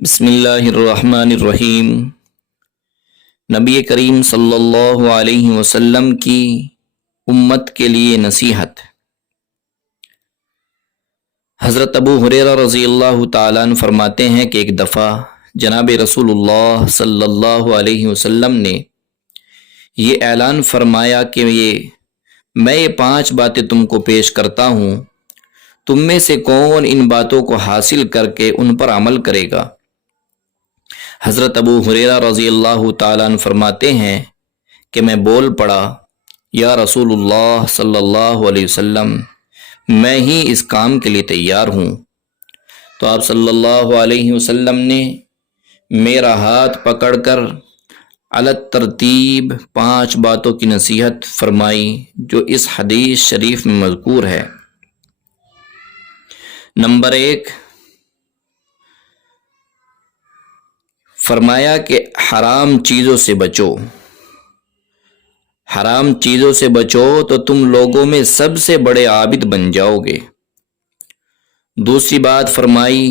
بسم اللہ الرحمن الرحیم۔ نبی کریم صلی اللہ علیہ وسلم کی امت کے لیے نصیحت۔ حضرت ابو ہریرہ رضی اللہ تعالیٰ عنہ فرماتے ہیں کہ ایک دفعہ جناب رسول اللہ صلی اللہ علیہ وسلم نے یہ اعلان فرمایا کہ میں یہ 5 باتیں تم کو پیش کرتا ہوں، تم میں سے کون ان باتوں کو حاصل کر کے ان پر عمل کرے گا؟ حضرت ابو ہریرہ رضی اللہ تعالیٰ عنہ فرماتے ہیں کہ میں بول پڑا، یا رسول اللہ صلی اللہ علیہ وسلم، میں ہی اس کام کے لیے تیار ہوں۔ تو آپ صلی اللہ علیہ وسلم نے میرا ہاتھ پکڑ کر علی ترتیب 5 باتوں کی نصیحت فرمائی جو اس حدیث شریف میں مذکور ہے۔ نمبر 1، فرمایا کہ حرام چیزوں سے بچو۔ حرام چیزوں سے بچو تو تم لوگوں میں سب سے بڑے عابد بن جاؤ گے۔ دوسری بات فرمائی،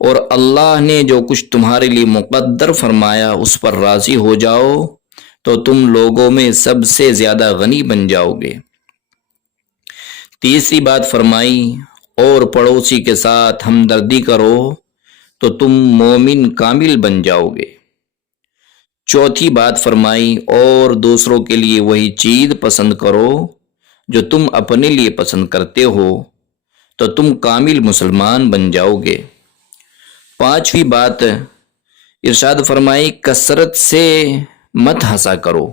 اور اللہ نے جو کچھ تمہارے لیے مقدر فرمایا اس پر راضی ہو جاؤ تو تم لوگوں میں سب سے زیادہ غنی بن جاؤ گے۔ تیسری بات فرمائی، اور پڑوسی کے ساتھ ہمدردی کرو تو تم مومن کامل بن جاؤ گے۔ چوتھی بات فرمائی، اور دوسروں کے لیے وہی چیز پسند کرو جو تم اپنے لیے پسند کرتے ہو تو تم کامل مسلمان بن جاؤ گے۔ 5ویں بات ارشاد فرمائی، کثرت سے مت ہنسا کرو،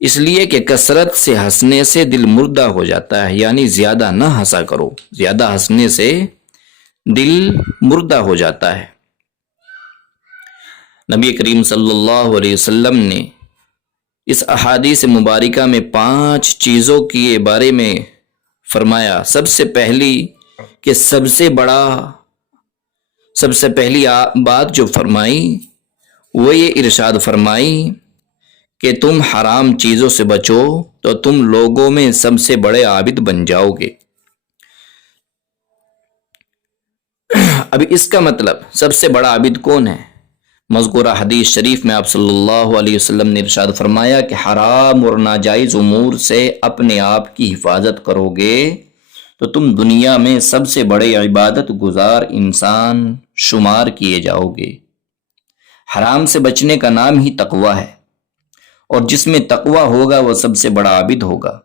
اس لیے کہ کثرت سے ہنسنے سے دل مردہ ہو جاتا ہے، یعنی زیادہ نہ ہنسا کرو، زیادہ ہنسنے سے دل مردہ ہو جاتا ہے۔ نبی کریم صلی اللہ علیہ وسلم نے اس احادیث مبارکہ میں 5 چیزوں کے بارے میں فرمایا۔ سب سے پہلی بات جو فرمائی وہ یہ ارشاد فرمائی کہ تم حرام چیزوں سے بچو تو تم لوگوں میں سب سے بڑے عابد بن جاؤ گے۔ ابھی اس کا مطلب سب سے بڑا عابد کون ہے؟ مذکورہ حدیث شریف میں آپ صلی اللہ علیہ وسلم نے ارشاد فرمایا کہ حرام اور ناجائز امور سے اپنے آپ کی حفاظت کرو گے تو تم دنیا میں سب سے بڑے عبادت گزار انسان شمار کیے جاؤ گے۔ حرام سے بچنے کا نام ہی تقوی ہے، اور جس میں تقوی ہوگا وہ سب سے بڑا عابد ہوگا۔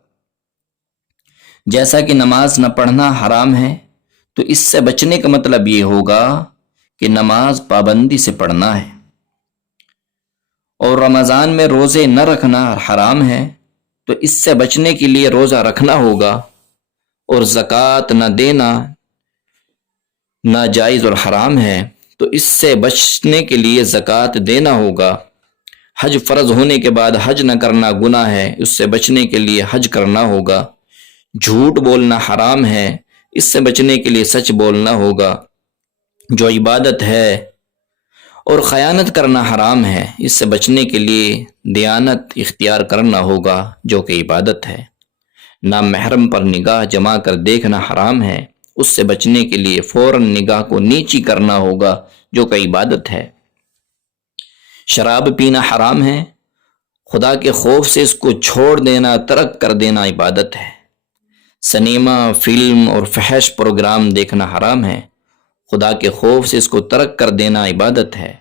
جیسا کہ نماز نہ پڑھنا حرام ہے، تو اس سے بچنے کا مطلب یہ ہوگا کہ نماز پابندی سے پڑھنا ہے۔ اور رمضان میں روزے نہ رکھنا حرام ہے، تو اس سے بچنے کے لیے روزہ رکھنا ہوگا۔ اور زکوٰۃ نہ دینا ناجائز اور حرام ہے، تو اس سے بچنے کے لیے زکوٰۃ دینا ہوگا۔ حج فرض ہونے کے بعد حج نہ کرنا گناہ ہے، اس سے بچنے کے لیے حج کرنا ہوگا۔ جھوٹ بولنا حرام ہے، اس سے بچنے کے لیے سچ بولنا ہوگا جو عبادت ہے۔ اور خیانت کرنا حرام ہے، اس سے بچنے کے لیے دیانت اختیار کرنا ہوگا جو کہ عبادت ہے۔ نامحرم پر نگاہ جما کر دیکھنا حرام ہے، اس سے بچنے کے لیے فوراً نگاہ کو نیچی کرنا ہوگا جو کہ عبادت ہے۔ شراب پینا حرام ہے، خدا کے خوف سے اس کو چھوڑ دینا، ترک کر دینا عبادت ہے۔ سنیما، فلم اور فحش پروگرام دیکھنا حرام ہے، خدا کے خوف سے اس کو ترک کر دینا عبادت ہے۔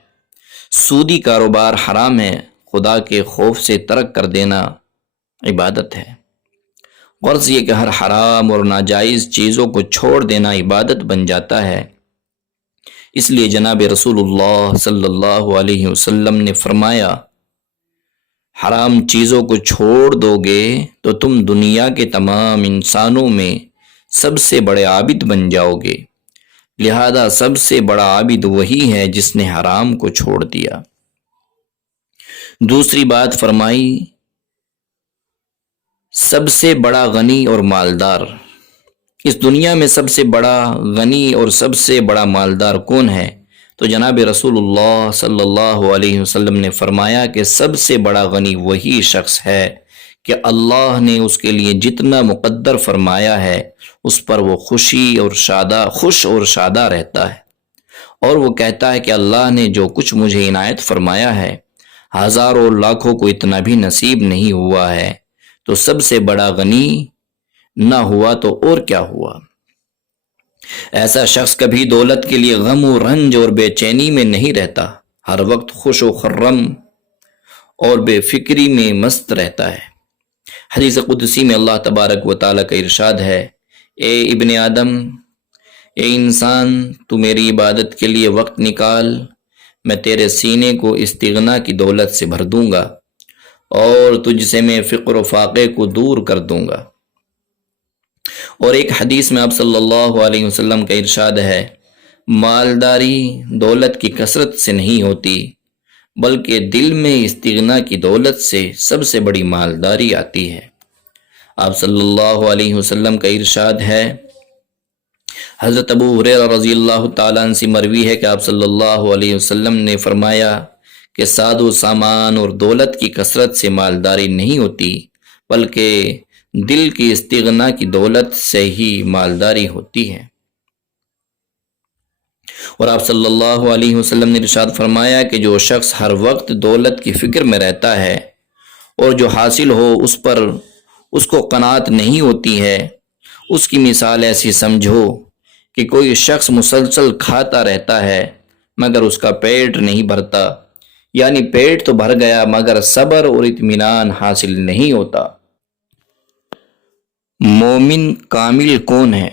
سودی کاروبار حرام ہے، خدا کے خوف سے ترک کر دینا عبادت ہے۔ غرض یہ کہ ہر حرام اور ناجائز چیزوں کو چھوڑ دینا عبادت بن جاتا ہے۔ اس لیے جناب رسول اللہ صلی اللہ علیہ وسلم نے فرمایا، حرام چیزوں کو چھوڑ دو گے تو تم دنیا کے تمام انسانوں میں سب سے بڑے عابد بن جاؤ گے۔ لہذا سب سے بڑا عابد وہی ہے جس نے حرام کو چھوڑ دیا۔ دوسری بات فرمائی، سب سے بڑا غنی اور مالدار۔ اس دنیا میں سب سے بڑا غنی اور سب سے بڑا مالدار کون ہے؟ تو جناب رسول اللہ صلی اللہ علیہ وسلم نے فرمایا کہ سب سے بڑا غنی وہی شخص ہے کہ اللہ نے اس کے لیے جتنا مقدر فرمایا ہے اس پر وہ خوش اور شادہ رہتا ہے۔ اور وہ کہتا ہے کہ اللہ نے جو کچھ مجھے عنایت فرمایا ہے ہزاروں لاکھوں کو اتنا بھی نصیب نہیں ہوا ہے، تو سب سے بڑا غنی نہ ہوا تو اور کیا ہوا۔ ایسا شخص کبھی دولت کے لیے غم و رنج اور بے چینی میں نہیں رہتا، ہر وقت خوش و خرم اور بے فکری میں مست رہتا ہے۔ حدیث قدسی میں اللہ تبارک و تعالیٰ کا ارشاد ہے، اے ابن آدم، اے انسان، تو میری عبادت کے لیے وقت نکال، میں تیرے سینے کو استغنا کی دولت سے بھر دوں گا اور تجھ سے میں فقر و فاقے کو دور کر دوں گا۔ اور ایک حدیث میں آپ صلی اللہ علیہ وسلم کا ارشاد ہے، مالداری دولت کی کثرت سے نہیں ہوتی بلکہ دل میں استغنا کی دولت سے سب سے بڑی مالداری آتی ہے۔ آپ صلی اللہ علیہ وسلم کا ارشاد ہے، حضرت ابو ہریرہ رضی اللہ تعالیٰ عنہ سے مروی ہے کہ آپ صلی اللہ علیہ وسلم نے فرمایا کہ ساد و سامان اور دولت کی کثرت سے مالداری نہیں ہوتی بلکہ دل کی استغنا کی دولت سے ہی مالداری ہوتی ہے۔ اور آپ صلی اللہ علیہ وسلم نے ارشاد فرمایا کہ جو شخص ہر وقت دولت کی فکر میں رہتا ہے اور جو حاصل ہو اس پر اس کو قناعت نہیں ہوتی ہے، اس کی مثال ایسی سمجھو کہ کوئی شخص مسلسل کھاتا رہتا ہے مگر اس کا پیٹ نہیں بھرتا، یعنی پیٹ تو بھر گیا مگر صبر اور اطمینان حاصل نہیں ہوتا۔ مومن کامل کون ہے؟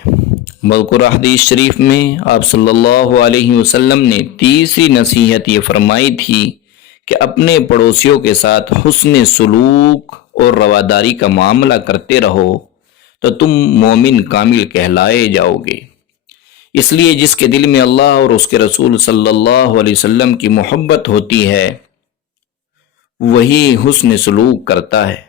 مذکورہ حدیث شریف میں آپ صلی اللہ علیہ وسلم نے تیسری نصیحت یہ فرمائی تھی کہ اپنے پڑوسیوں کے ساتھ حسن سلوک اور رواداری کا معاملہ کرتے رہو تو تم مومن کامل کہلائے جاؤ گے۔ اس لیے جس کے دل میں اللہ اور اس کے رسول صلی اللہ علیہ وسلم کی محبت ہوتی ہے وہی حسن سلوک کرتا ہے۔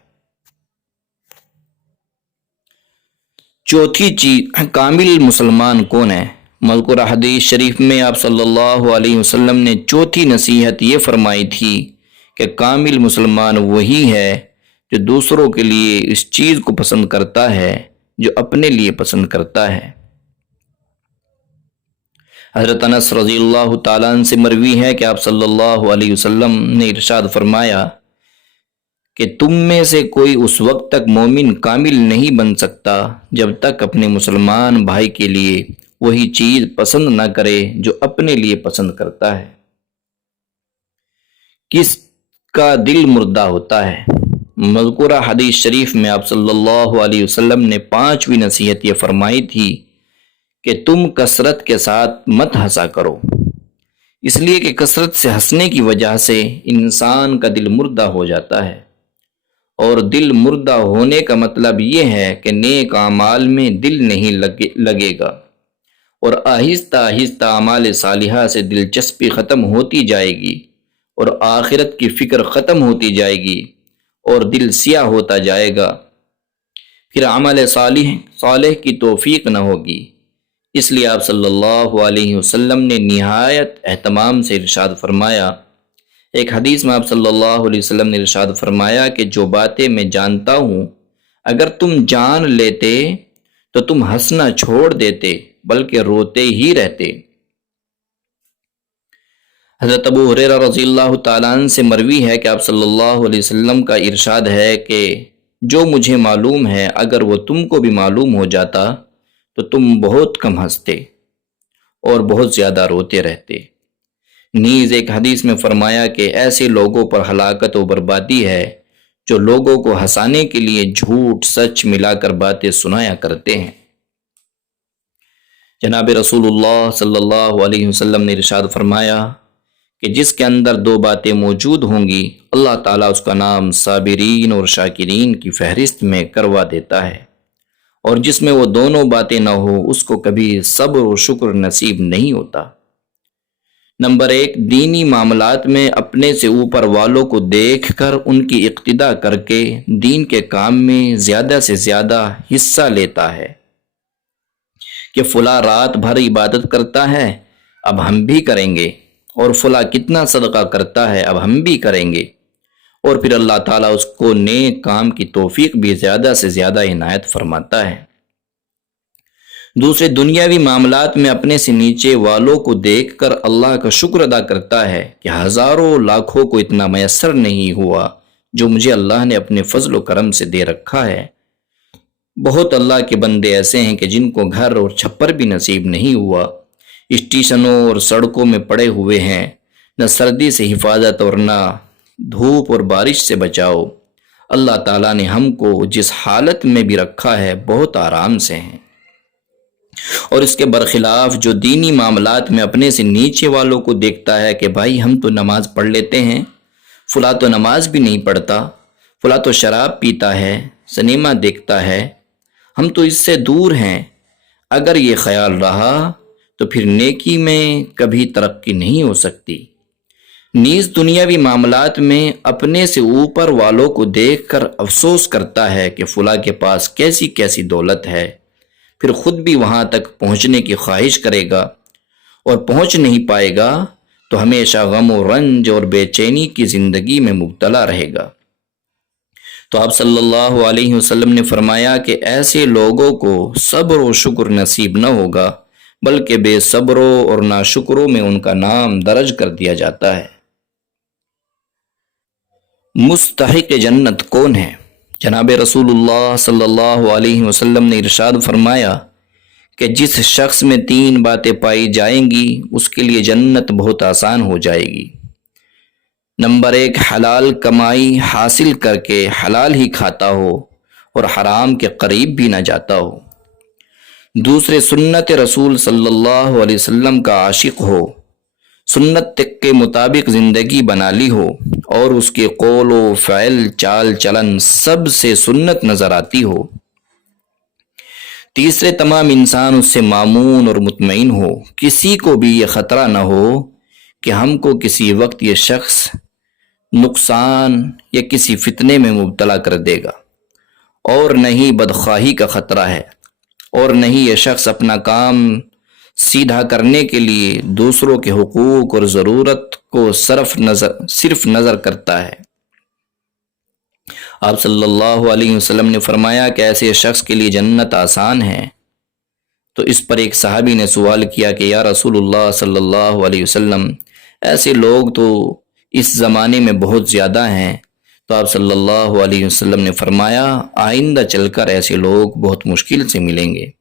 چوتھی چیز، کامل مسلمان کون ہے؟ مذکورہ حدیث شریف میں آپ صلی اللہ علیہ وسلم نے چوتھی نصیحت یہ فرمائی تھی کہ کامل مسلمان وہی ہے جو دوسروں کے لیے اس چیز کو پسند کرتا ہے جو اپنے لیے پسند کرتا ہے۔ حضرت انس رضی اللہ تعالیٰ عنہ سے مروی ہے کہ آپ صلی اللہ علیہ وسلم نے ارشاد فرمایا کہ تم میں سے کوئی اس وقت تک مومن کامل نہیں بن سکتا جب تک اپنے مسلمان بھائی کے لیے وہی چیز پسند نہ کرے جو اپنے لیے پسند کرتا ہے۔ کس کا دل مردہ ہوتا ہے؟ مذکورہ حدیث شریف میں آپ صلی اللہ علیہ وسلم نے پانچویں نصیحت یہ فرمائی تھی کہ تم کثرت کے ساتھ مت ہنسا کرو، اس لیے کہ کثرت سے ہنسنے کی وجہ سے انسان کا دل مردہ ہو جاتا ہے، اور دل مردہ ہونے کا مطلب یہ ہے کہ نیک اعمال میں دل نہیں لگے گا، اور آہستہ آہستہ اعمال صالحہ سے دلچسپی ختم ہوتی جائے گی اور آخرت کی فکر ختم ہوتی جائے گی اور دل سیاہ ہوتا جائے گا، پھر عمل صالح کی توفیق نہ ہوگی۔ اس لیے آپ صلی اللہ علیہ وسلم نے نہایت اہتمام سے ارشاد فرمایا، ایک حدیث میں آپ صلی اللہ علیہ وسلم نے ارشاد فرمایا کہ جو باتیں میں جانتا ہوں اگر تم جان لیتے تو تم ہنسنا چھوڑ دیتے بلکہ روتے ہی رہتے۔ حضرت ابو ہریرہ رضی اللہ تعالیٰ عنہ سے مروی ہے کہ آپ صلی اللہ علیہ وسلم کا ارشاد ہے کہ جو مجھے معلوم ہے اگر وہ تم کو بھی معلوم ہو جاتا تو تم بہت کم ہنستے اور بہت زیادہ روتے رہتے۔ نیز ایک حدیث میں فرمایا کہ ایسے لوگوں پر ہلاکت و بربادی ہے جو لوگوں کو ہنسانے کے لیے جھوٹ سچ ملا کر باتیں سنایا کرتے ہیں۔ جناب رسول اللہ صلی اللہ علیہ وسلم نے ارشاد فرمایا کہ جس کے اندر دو باتیں موجود ہوں گی اللہ تعالیٰ اس کا نام صابرین اور شاکرین کی فہرست میں کروا دیتا ہے، اور جس میں وہ دونوں باتیں نہ ہو اس کو کبھی صبر و شکر نصیب نہیں ہوتا۔ نمبر 1، دینی معاملات میں اپنے سے اوپر والوں کو دیکھ کر ان کی اقتداء کر کے دین کے کام میں زیادہ سے زیادہ حصہ لیتا ہے کہ فلاں رات بھر عبادت کرتا ہے اب ہم بھی کریں گے، اور فلاں کتنا صدقہ کرتا ہے اب ہم بھی کریں گے، اور پھر اللہ تعالیٰ اس کو نیک کام کی توفیق بھی زیادہ سے زیادہ عنایت فرماتا ہے۔ دوسرے دنیاوی معاملات میں اپنے سے نیچے والوں کو دیکھ کر اللہ کا شکر ادا کرتا ہے کہ ہزاروں لاکھوں کو اتنا میسر نہیں ہوا جو مجھے اللہ نے اپنے فضل و کرم سے دے رکھا ہے۔ بہت اللہ کے بندے ایسے ہیں کہ جن کو گھر اور چھپر بھی نصیب نہیں ہوا، اسٹیشنوں اور سڑکوں میں پڑے ہوئے ہیں، نہ سردی سے حفاظت اور نہ دھوپ اور بارش سے بچاؤ۔ اللہ تعالیٰ نے ہم کو جس حالت میں بھی رکھا ہے بہت آرام سے ہیں۔ اور اس کے برخلاف جو دینی معاملات میں اپنے سے نیچے والوں کو دیکھتا ہے کہ بھائی ہم تو نماز پڑھ لیتے ہیں، فلاں تو نماز بھی نہیں پڑھتا، فلاں تو شراب پیتا ہے، سنیما دیکھتا ہے، ہم تو اس سے دور ہیں، اگر یہ خیال رہا تو پھر نیکی میں کبھی ترقی نہیں ہو سکتی۔ نیز دنیاوی معاملات میں اپنے سے اوپر والوں کو دیکھ کر افسوس کرتا ہے کہ فلاں کے پاس کیسی کیسی دولت ہے، پھر خود بھی وہاں تک پہنچنے کی خواہش کرے گا اور پہنچ نہیں پائے گا تو ہمیشہ غم و رنج اور بے چینی کی زندگی میں مبتلا رہے گا۔ تو آپ صلی اللہ علیہ وسلم نے فرمایا کہ ایسے لوگوں کو صبر و شکر نصیب نہ ہوگا، بلکہ بے صبروں اور ناشکروں میں ان کا نام درج کر دیا جاتا ہے۔ مستحق جنت کون ہے؟ جناب رسول اللہ صلی اللہ علیہ وسلم نے ارشاد فرمایا کہ جس شخص میں 3 باتیں پائی جائیں گی اس کے لیے جنت بہت آسان ہو جائے گی۔ نمبر 1، حلال کمائی حاصل کر کے حلال ہی کھاتا ہو اور حرام کے قریب بھی نہ جاتا ہو۔ دوسرے، سنت رسول صلی اللہ علیہ وسلم کا عاشق ہو، سنت کے مطابق زندگی بنا لی ہو اور اس کے قول و فعل چال چلن سب سے سنت نظر آتی ہو۔ تیسرے، تمام انسان اس سے مامون اور مطمئن ہو، کسی کو بھی یہ خطرہ نہ ہو کہ ہم کو کسی وقت یہ شخص نقصان یا کسی فتنے میں مبتلا کر دے گا، اور نہ ہی بدخواہی کا خطرہ ہے، اور نہ ہی یہ شخص اپنا کام سیدھا کرنے کے لیے دوسروں کے حقوق اور ضرورت کو صرف نظر کرتا ہے۔ آپ صلی اللہ علیہ وسلم نے فرمایا کہ ایسے شخص کے لیے جنت آسان ہے۔ تو اس پر ایک صحابی نے سوال کیا کہ یا رسول اللہ صلی اللہ علیہ وسلم، ایسے لوگ تو اس زمانے میں بہت زیادہ ہیں۔ تو آپ صلی اللہ علیہ وسلم نے فرمایا آئندہ چل کر ایسے لوگ بہت مشکل سے ملیں گے۔